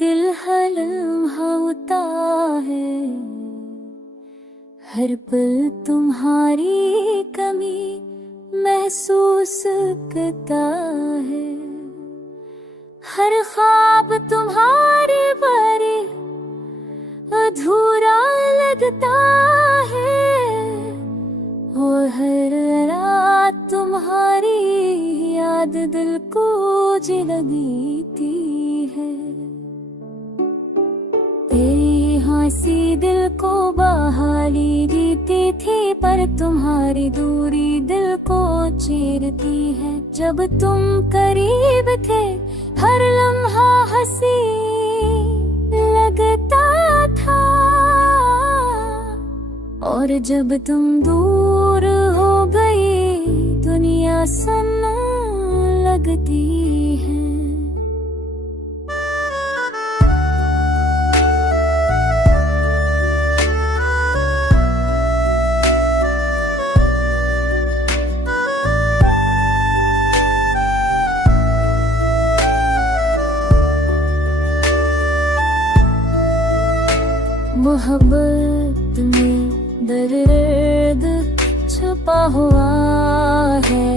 दिल हर लम्हा होता है, हर पल तुम्हारी कमी महसूस करता है। हर ख्वाब तुम्हारे बारे अधूरा लगता है, और हर रात तुम्हारी याद दिल को जलती है। तेरी हंसी दिल को बहाली देती थी, पर तुम्हारी दूरी दिल को चीरती है। जब तुम करीब थे हर लम्हा हंसी लगता था, और जब तुम दूर हो गई दुनिया सुन्न लगती है। मोहब्बत में दर्द छुपा हुआ है,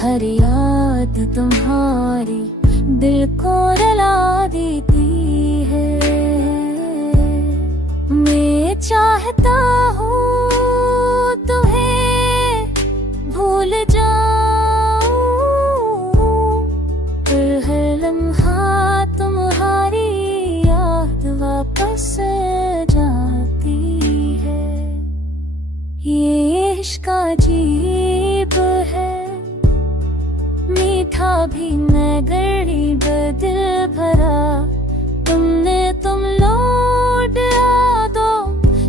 हर याद तुम्हारी दिल को रुला देती है। मैं चाहता हूँ तुम्हें भूल जाऊं, पर हर लम्हा तुम्हारी वापस जाती है। ये इश्क अजीब है, मीठा भी मगर दिल भरा। तुम लौट आ दो,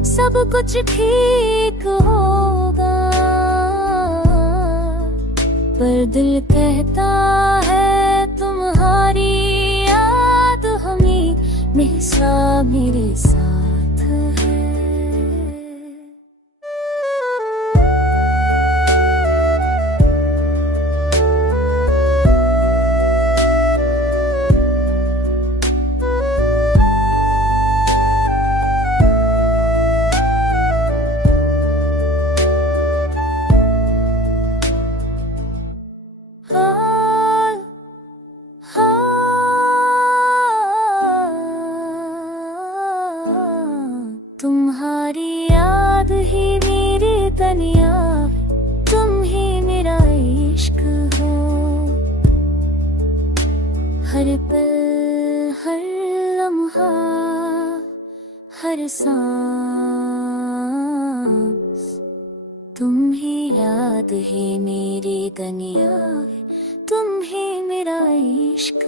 सब कुछ ठीक होगा, पर दिल कहता है तुम्हारी याद हमेशा मेरे साथ है। तुम्हारी याद ही मेरी दुनिया, तुम ही मेरा इश्क हो। हर पल हर लम्हा हर सांस, तुम ही याद है मेरी दुनिया, तुम ही मेरा इश्क